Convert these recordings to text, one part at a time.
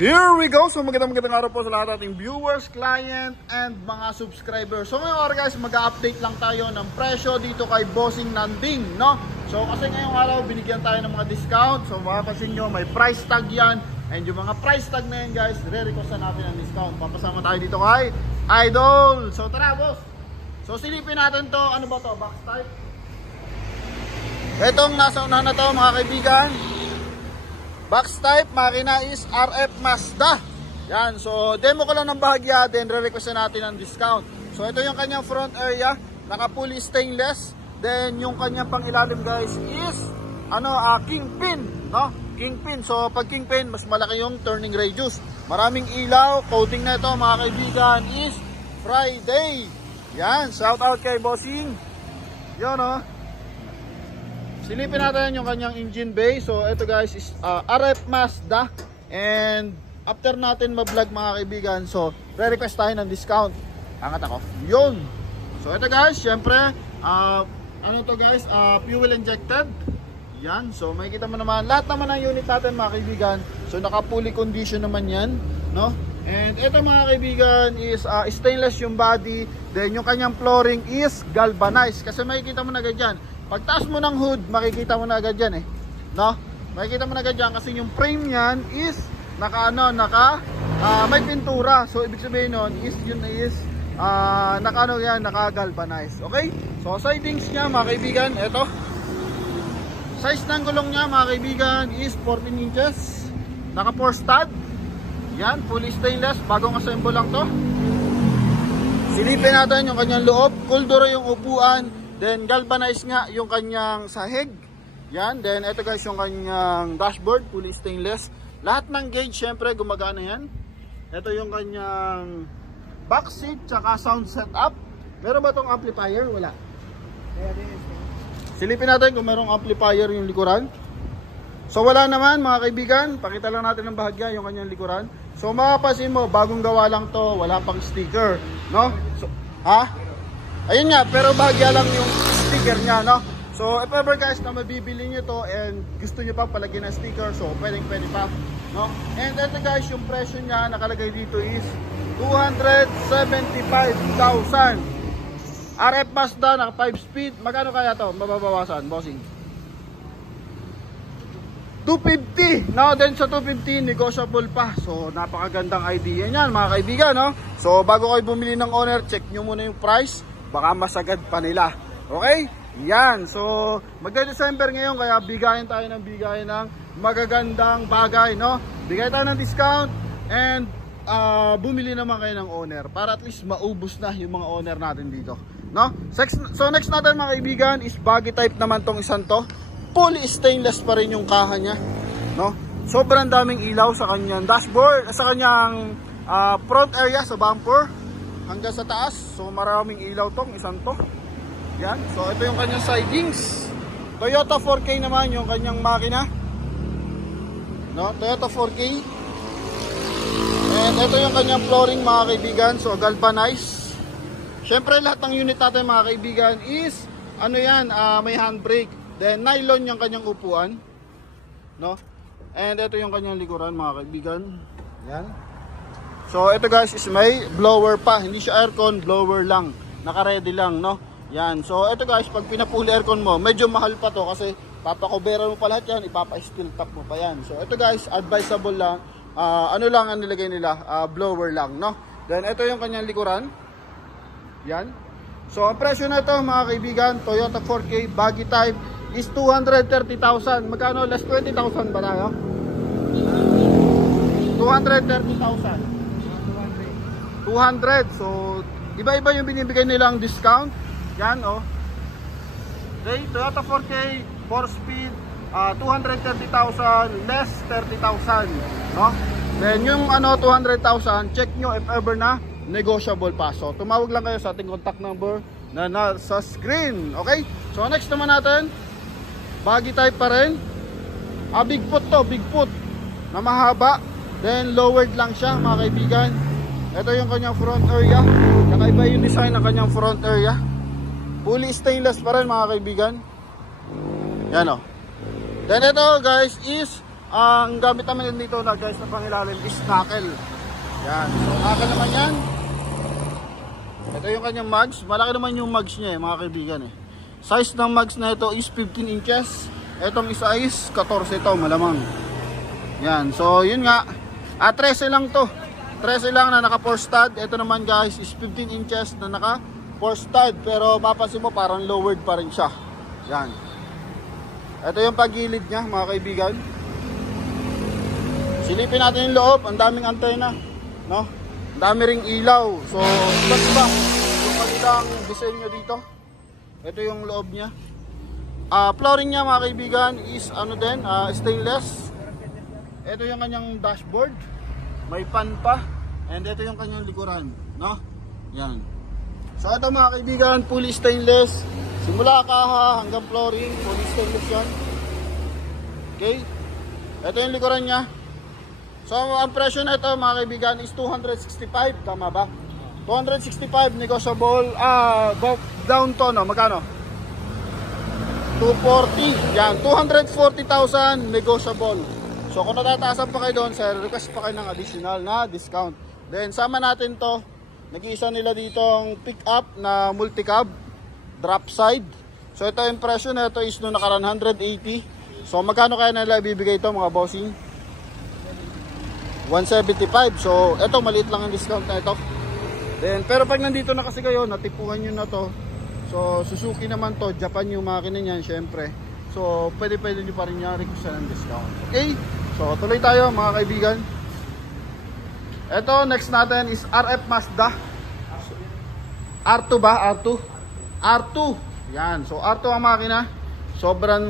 Here we go! So magandang araw po sa lahat ating viewers, client, and mga subscribers. So ngayong araw guys, mag-update lang tayo ng presyo dito kay Bossing Nanding, no? So kasi ngayong araw, binigyan tayo ng mga discount. So makapansin nyo, may price tag yan. And yung mga price tag na yan guys, re-request na natin ng discount. Papasama tayo dito kay Idol. So tara boss! So silipin natin to, ano ba to? Box type? Itong nasa unahan na to mga kaibigan, box type, makina is RF Mazda. Yan, so demo ko lang ng bahagya, then re-request na natin ng discount. So ito yung kanyang front area, naka-fully stainless. Then yung kanyang pangilalim guys is kingpin, no? Kingpin. So pag kingpin, mas malaki yung turning radius. Maraming ilaw, coating na ito mga kaibigan is Friday. Yan, shout out kay Bossing. Yun, no? Silipin natin yung kanyang engine bay. So ito guys is RF Mazda. And after natin ma-vlog mga kaibigan, so re-request tayo ng discount. Angat ako. Yun. So ito guys, syempre to guys, fuel injected. Yan. So makikita mo naman lahat naman ng unit natin mga kaibigan. So naka-fully condition naman yan, no? And ito mga kaibigan is stainless yung body. Then yung kanyang flooring is galvanized. Kasi makikita mo na agad yan. Pagtaas mo ng hood, makikita mo na agad yan eh. No? Makikita mo na agad yan kasi yung frame niyan is may pintura. So ibig sabihin nun is yun is naka-galvanize. Okay? So sidings niya mga kaibigan, ito. Size ng gulong niya mga kaibigan is 14 inches. Naka 4 stud. Yan, fully stainless, bagong assemble lang to. Silipin natin yung kanyang loob. Kulduro yung upuan. Then galvanize nga yung kanyang sahig. Yan. Then ito guys yung kanyang dashboard, fully stainless. Lahat ng gauge syempre gumagana yan. Ito yung kanyang back seat tsaka sound setup. Meron ba tong amplifier? Wala. Silipin natin kung merong amplifier yung likuran. So wala naman mga kaibigan. Pakita lang natin ng bahagya yung kanyang likuran. So mapapansin mo, bagong gawa lang to, wala pang sticker, no? So, ayun nga, pero bahagya lang yung sticker niya, no? So, if ever guys na mabibili nyo to and gusto nyo pa palagyan ng sticker, so pwede pa, no? And ito guys, yung presyo niya nakalagay dito is 275,000. RF Mazda, naka 5 speed. Magkano kaya to? Mababawasan, bossing? 250. Now then sa 250 negotiable pa. So napakagandang idea niyan mga kaibigan, no? So bago kayo bumili ng owner, check nyo muna yung price. Baka masagad pa nila. Okay? Yan. So magde-December ngayon kaya bigayin tayo ng magagandang bagay, no? Bigay tayo ng discount and bumili naman kayo ng owner para at least maubos na yung mga owner natin dito, no? So next natin mga kaibigan is buggy type naman tong isang to. Fully stainless pa rin yung kaha niya, no? Sobrang daming ilaw sa kanyang dashboard, sa kanyang front area, sa bumper hanggang sa taas. So maraming ilaw tong isang to. Yan. So ito yung kanyang sidings. Toyota 4K naman yung kanyang makina, no? Toyota 4K. And ito yung kanyang flooring mga kaibigan. So galvanized. Syempre lahat ng unit natin mga kaibigan is may handbrake. Then nylon yung kanyang upuan, no? And ito yung kanyang likuran mga kaibigan. Yan. So ito guys is may blower pa. Hindi siya aircon, blower lang. Naka-ready lang, no? Yan. So ito guys, pag pinapuli aircon mo, medyo mahal pa to kasi papakobera mo pa lahat yan, ipapa-steel top mo pa yan. So ito guys, advisable lang. Lang ang nilagay nila, blower lang, no? Then ito yung kanyang likuran. Yan. So ang presyo na ito mga kaibigan, Toyota 4K buggy type is 230,000. Magkano? Less 20,000 ba tayo? 230,000. 200. So iba-iba yung binibigay nilang discount. Yan, oh. Okay, Toyota 4K 4 speed, 230,000 less 30,000, no? Then yung 200,000, check nyo if ever na negotiable pa. So tumawag lang kayo sa ating contact number na nasa screen. Okay? So next naman natin, buggy type pa rin. Bigfoot to, Bigfoot na mahaba. Then lowered lang siya mga kaibigan. Ito yung kanyang front area. Kakaiba yung design ng kanyang front area. Fully stainless pa rin mga kaibigan. Yan o. Then ito guys is ang gamit naman dito na guys na pangilalim is knuckle. Yan. So knuckle naman yan. Ito yung kanyang mugs. Malaki naman yung mugs niya mga kaibigan eh. Size ng mugs na ito is 15 inches. Itong isa is 14 ito malamang. Yan. So yun nga. 13 lang to. 13 lang na naka 4 stud. Ito naman guys is 15 inches na naka 4 stud. Pero mapapansin mo parang lowered pa rin siya. Yan. Ito yung pagilid niya mga kaibigan. Silipin natin yung loob, ang daming antena, no? Ang dami ring ilaw. So, iba't iba yung kanilang disenyo dito. Ito yung loob niya. Flooring niya mga kaibigan is ano din, stainless. Ito yung kanyang dashboard. May pan pa. And ito yung kanyang likuran, no? Yan. So, ito mga kaibigan, fully stainless. Simula kaha hanggang flooring, fully stainless yan. Okay? Ito yung likuran niya. So, ang presyo na ito mga kaibigan is 265, tama ba? 265 negotiable, down to, no? Magkano? 240, yan, 240,000 negotiable. So, kung natataasan pa kayo doon, sir, request pa kayo ng additional na discount. Then, sama natin to, nag-iisa nila ditong pick up na multi-cab, drop side. So, ito yung presyo na ito is noong nakaraan 180. So, magkano kaya nila ibibigay ito mga bossing? 175. So, eto maliit lang ang discount na ito. Then, pero pag nandito na kasi kayo, natipuhan nyo na to. So, Suzuki naman to, Japan yung makina niyan, syempre. So, pwede nyo pa rin request ng discount. Okay? So, tuloy tayo mga kaibigan. Eto, next natin is RF Mazda. R2 ba? R2? R2. Yan. So, R2 ang makina. Sobrang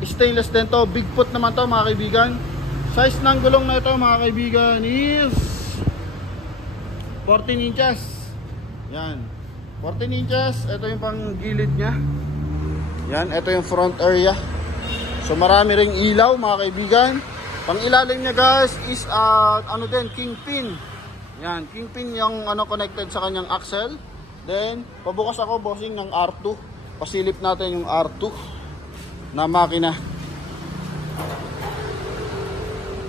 stainless din to. Bigfoot naman to mga kaibigan. Size ng gulong na ito mga kaibigan is 14 inches. Yan. 14 inches. Ito yung pang gilid niya. Yan. Ito yung front area. So marami ring ilaw mga kaibigan. Pang ilalim niya guys is ano din, kingpin. Yan. Kingpin yung connected sa kanyang axle. Then pabukas ako bossing ng R2. Pasilip natin yung R2 na makina.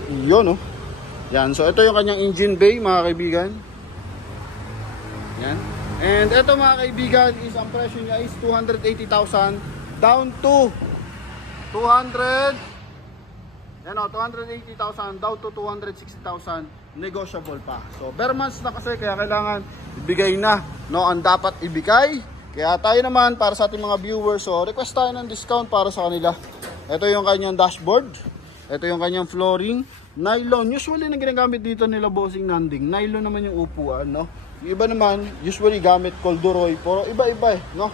Yun, oh. Yan. So, ito yung kanyang engine bay, mga kaibigan. Yan. And ito, mga kaibigan, is ang presyo niya is 280,000 down to 200. Yan, oh. 280,000 down to 260,000 negotiable pa. So, bare months na kasi, kaya kailangan ibigay na, no? Ang dapat ibigay. Kaya tayo naman, para sa ating mga viewers, so, request tayo ng discount para sa kanila. Ito yung kanyang dashboard. Ito yung kanyang flooring, nylon. Usually na ginagamit dito nila bossing nanding. Nylon naman yung upuan, no? Yung iba naman, usually gamit corduroy. Pero iba-iba eh, no?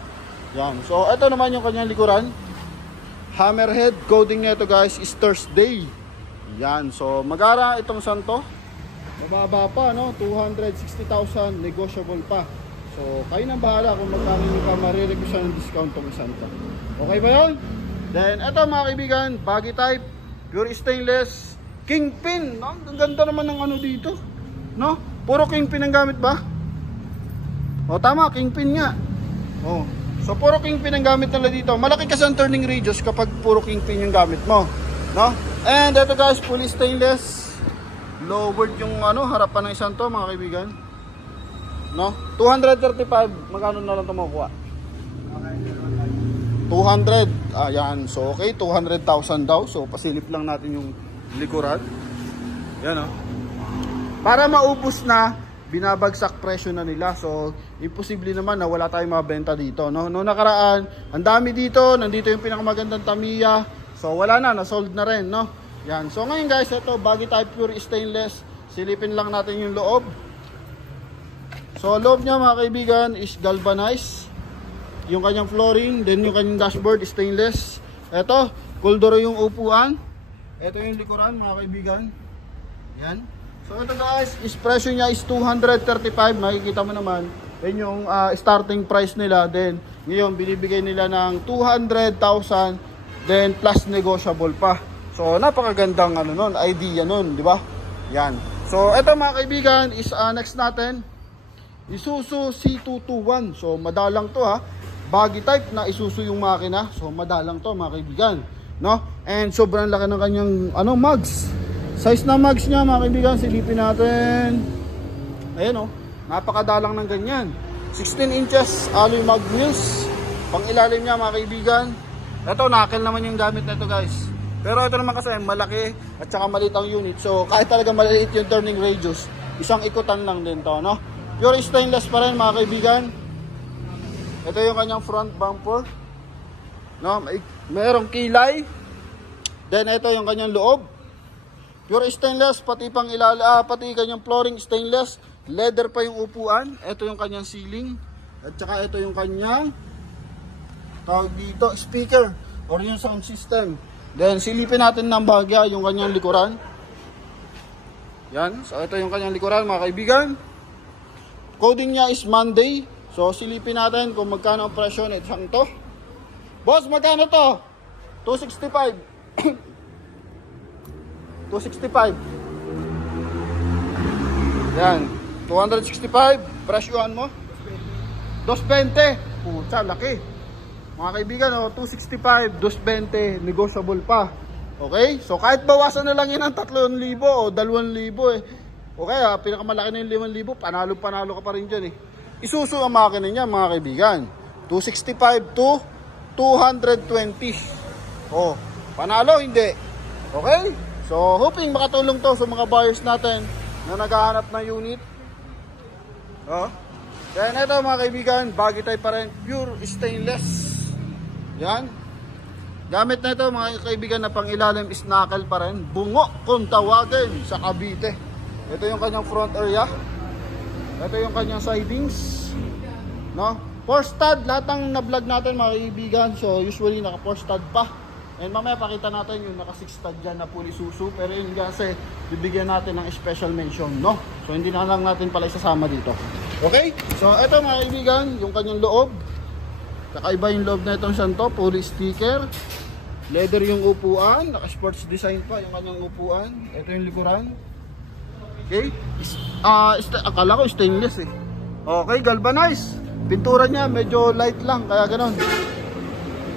Yan. So, ito naman yung kanyang likuran. Hammerhead. Coding nito guys is Thursday. Yan. So, magara itong santo. Mababa pa, no? 260,000 negotiable pa. So, kayo nang bahala kung magkano nyo pa marirequest ng discount tong santo. Okay ba yun? Then, ito mga kaibigan, baggy type. Pure stainless, kingpin, no? Ang ganda naman ng ano dito, no? Puro kingpin ang gamit ba? O tama, kingpin nga. O, so puro kingpin ang gamit nila dito. Malaki kasi ang turning radius kapag puro kingpin yung gamit mo, no? And ito guys, fully stainless. Lowered yung harapan ng isang to mga kaibigan, no? 235, magkano na lang ito makukuha? 200, ayan, so okay, 200,000 daw. So pasilip lang natin yung likuran. Yan o. Para maubos na, binabagsak presyo na nila. So imposible naman na wala tayong mabenta dito, no? Noong nakaraan, ang dami dito. Nandito yung pinakamagandang Tamiya. So wala na, nasold na rin, no? Yan, so ngayon guys, ito baggy type pure stainless. Silipin lang natin yung loob. So loob niya mga kaibigan is galvanized. Yung kanyang flooring, then yung kanyang dashboard stainless. Ito, corduroy yung upuan. Ito yung likuran mga kaibigan. Yan. So ito guys, is presyo niya is 235. Makikita mo naman. Yan yung starting price nila. Then ngayon binibigay nila ng 200,000. Then plus negotiable pa. So napakagandang idea nun, di ba? Yan. So ito mga kaibigan is next natin. Isuzu C221. So madalang to ha. Baggy type na Isuzu yung makina. So madalang to mga kaibigan. no? And sobrang laki ng kanyang mugs. Size na mugs niya mga kaibigan, silipin natin. Ayan napakadalang ng ganyan. 16 inches alloy mug wheels. Pang ilalim niya mga kaibigan. Ito, knuckle naman yung gamit na ito guys. Pero ito naman kasi malaki at saka maliit ang unit. So kahit talaga maliit yung turning radius, isang ikutan lang din to, no? Pure stainless pa rin mga kaibigan. Ito yung kanyang front bumper, no? Mayroong kilay. Then ito yung kanyang loob. Pure stainless, pati pati kanyang flooring stainless. Leather pa yung upuan. Ito yung kanyang ceiling. At saka ito yung kanyang tawag dito, speaker or yung sound system. Then silipin natin ng bahagya yung kanyang likuran. Yan, so ito yung kanyang likuran mga kaibigan. Coding niya is Monday. So silipin natin kung magkano ang presyo nito to. Boss, magkano to? 265. 265. Yan, 265. Presyohan mo 220. Pucha, laki mga kaibigan. 265, 220, negotiable pa. Okay, so kahit bawasan na lang yun ng 3,000 o 2,000 okay, pinakamalaki na yung 5,000, panalo ka pa rin dyan Isuzu ang makina niya mga kaibigan. 265 to 220. Panalo hindi. Okay, so hoping makatulong to sa mga buyers natin na naghahanap ng unit. Then ito mga kaibigan, baggy type pa rin, pure stainless. Yan. Gamit na ito mga kaibigan na pang ilalim is knuckle pa rin. Bungo kung tawagin sa Cavite. Ito yung kanyang front area. Ito yung kanyang sidings. No? 4 stud, lahat ng na-vlog natin mga kaibigan. So usually naka 4 stud pa. And mamaya pakita natin yung naka 6 stud dyan na fully Isuzu. Pero yun kasi bibigyan natin ng special mention, no? So hindi na lang natin pala isasama dito. Okay? So ito mga kaibigan, yung kanyang loob. Kakaiba yung loob na itong santo, fully sticker. Leather yung upuan, naka sports design pa yung kanyang upuan. Ito yung likuran. Okay? Akala ko stainless Okay, galvanized. Pintura niya medyo light lang, kaya ganon.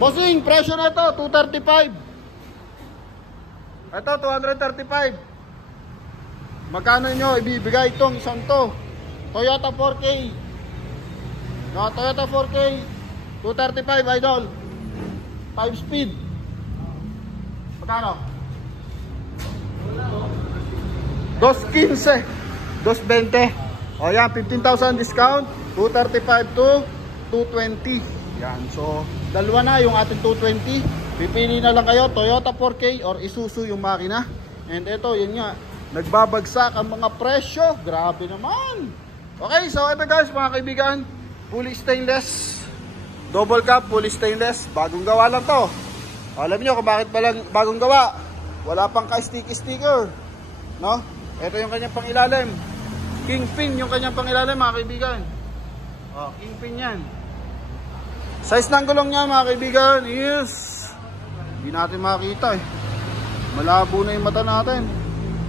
Bossing, presyo na ito, 235. Ito, 235. Magkano nyo ibibigay itong isang to? Toyota 4K. No, Toyota 4K. 235 idol. 5 speed. Magkano? 215. 220. O yan, 15,000 discount. 235 to 220. Yan, so dalawa na yung ating 220. Pipili na lang kayo, Toyota 4K or Isuzu yung makina. And ito, yun nga, nagbabagsak ang mga presyo. Grabe naman. Okay, so ito guys mga kaibigan, fully stainless. Double cap, fully stainless. Bagong gawa lang to. Alam niyo kung bakit bagong gawa. Wala pang ka-sticker. No? Ito yung kanyang pangilalim. Kingpin yung kanyang pangilalim mga kaibigan. Kingpin yan. Size ng gulong niya mga kaibigan is, hindi natin makita malabo na yung mata natin.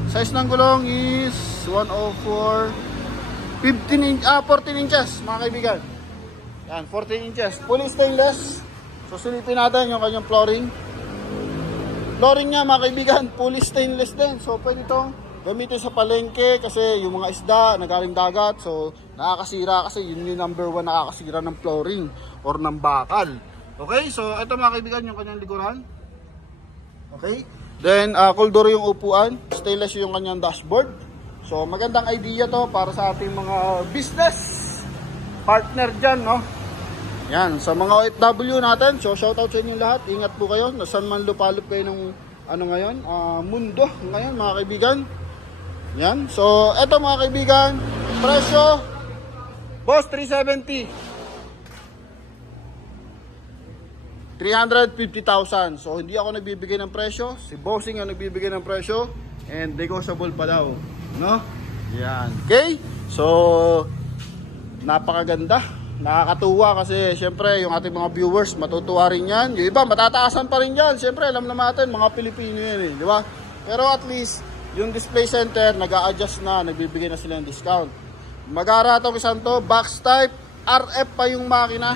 Size ng gulong is 104 14 inches mga kaibigan. Yan, 14 inches. Fully stainless. So silipin natin yung kanyang flooring. Flooring niya mga kaibigan, fully stainless din. So pwede itong gamitin sa palengke kasi yung mga isda nagaling dagat. So nakakasira kasi yun yung number 1 nakakasira ng flooring or ng bakal. Okay, so ito mga kaibigan yung kanyang likuran. Okay, then cold door yung upuan. Stainless yung kanyang dashboard. So magandang idea to para sa ating mga business partner dyan, no? Yan, sa mga OFW natin. So shoutout sa inyo lahat. Ingat po kayo. Nasaan man lupalop kayo ng ngayon, mundo ngayon mga kaibigan. Yan, so eto mga kaibigan, presyo boss 370. 350,000. So hindi ako nagbibigay ng presyo, si Bossing ang nagbibigay ng presyo and negotiable pa daw, no? Yan. Okay? So napakaganda, nakakatuwa kasi syempre yung ating mga viewers matutuwa rin yan. Yung iba matataasan pa rin yan. Syempre alam naman natin mga Pilipino yan di ba? Pero at least yung display center nag-a-adjust na, nagbibigay na sila ng discount. Magara itong isang to, box type, RF pa yung makina.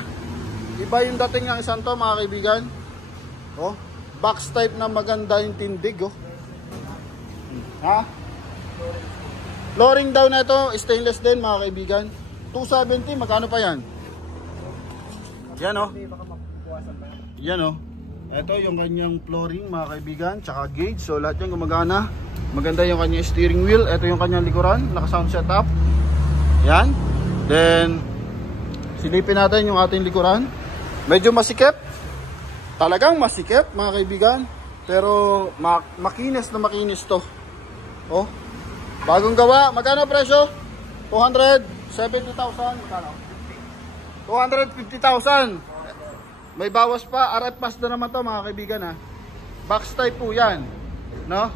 Iba yung dating ng isang to mga kaibigan. box type na maganda yung tindig, oh. Ha? Flooring daw na ito, stainless din mga kaibigan. 270, magkano pa yan? Yan, oh. Yan, oh. Ito yung kanyang flooring mga kaibigan, tsaka gauge. So lahat yan gumagana. Maganda yung kanyang steering wheel. Ito yung kanyang likuran, naka-sound setup. Yan. Then silipin natin yung ating likuran. Medyo masikip. Talagang masikip mga kaibigan. Pero makinis na makinis to. Oh. Bagong gawa. Magkano presyo? 270,000. Magkano? 250,000. May bawas pa. RF Mazda naman to mga kaibigan, ha. Box type po yan. No?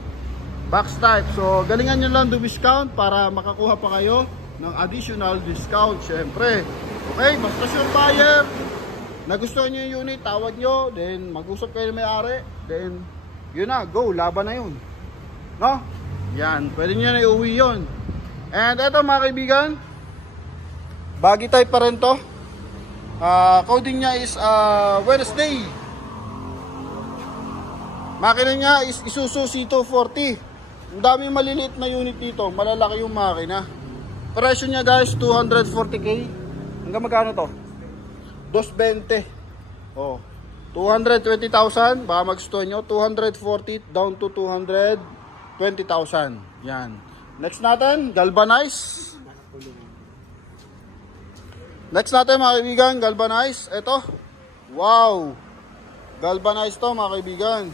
Box type. So galingan nyo lang do discount para makakuha pa kayo ng additional discount. Syempre. Okay, basta sure buyer, nagustuhan nyo yung unit, tawag nyo, then mag-usap kayo ng may-ari, then yun na, go, laban na yun. No? Yan, pwede nyo na iuwi yun. And eto mga kaibigan, baggy type pa rin to. Coding nya is Wednesday. Makina nya is Isuzu C240. Ang daming maliliit na unit dito, malalaki yung makina. Presyo nya guys, 240k. Hanggang magkano to? 220. Oh, 220,000. Baka magustuhan nyo. 240 down to 220,000. Yan. Next natin, galvanize. Next natin mga kaibigan, galvanize. Ito. Wow. Galvanize to mga kaibigan.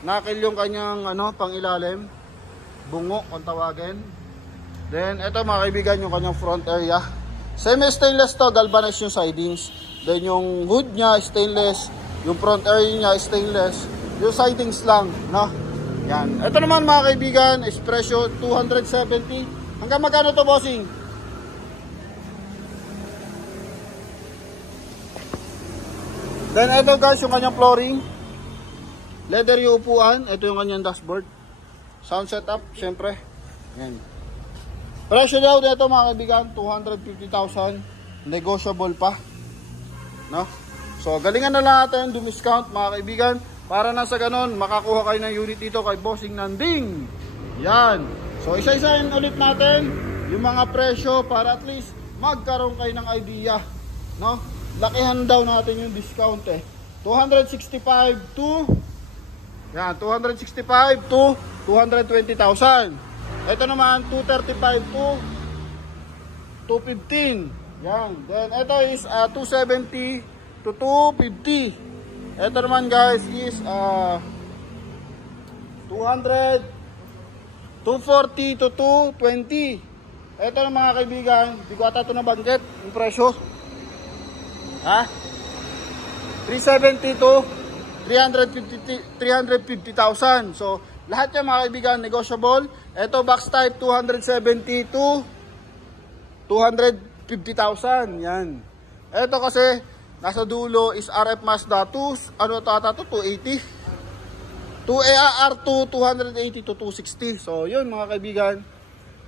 Nakil yung kanyang pangilalim. Bungo kung tawagin. Then ito mga kaibigan yung kanyang front area. Semi-stainless to, galvanize yung sidings. Then yung hood nya stainless. Yung front area nya stainless. Yung sidings lang, no? Yan. Ito naman mga kaibigan, is presyo 270. Hanggang magkano to, bossing? Then ito guys, yung kanyang flooring. Leather yung upuan. Ito yung kanyang dashboard. Sound setup, syempre. Yan. Presyo daw dito mga kaibigan, 250,000. Negotiable pa. No? So, galingan na lang natin dumiscount mga kaibigan. Para na sa ganon, makakuha kayo ng unit dito kay Bossing Nanding. Yan. So, isa-isahin ulit natin yung mga presyo para at least magkaroon kayo ng idea. No? Lakihan daw natin yung discount eh. 265 to 220,000. Ito naman 235 to 215. Yan. Then ito is 270 to 250. Ito naman guys is 240 to 220. Ito na mga kaibigan, di ko ata ito nabanggit yung presyo. Ha? 370 to 350,000. So, lahat yan mga kaibigan, negotiable. Ito, box type, 270 to 250,000. Yan. Ito kasi, nasa dulo is RF Mazda 2. Ano ito ata ito? 280. 280 to 260. So, yun mga kaibigan.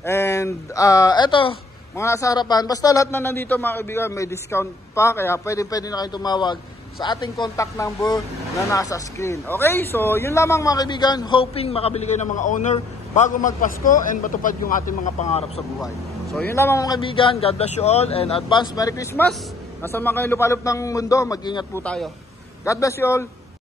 And, ito, mga nasa harapan. Basta lahat na nandito mga kaibigan, may discount pa. Kaya pwede na kayo tumawag sa ating contact number na nasa screen. Okay, so yun lamang mga kaibigan, hoping makabili kayo ng mga owner bago magpasko and matupad yung ating mga pangarap sa buhay. So yun lamang mga kaibigan, God bless you all and advance Merry Christmas. Nasa mga lupalop ng mundo, mag-ingat po tayo. God bless you all.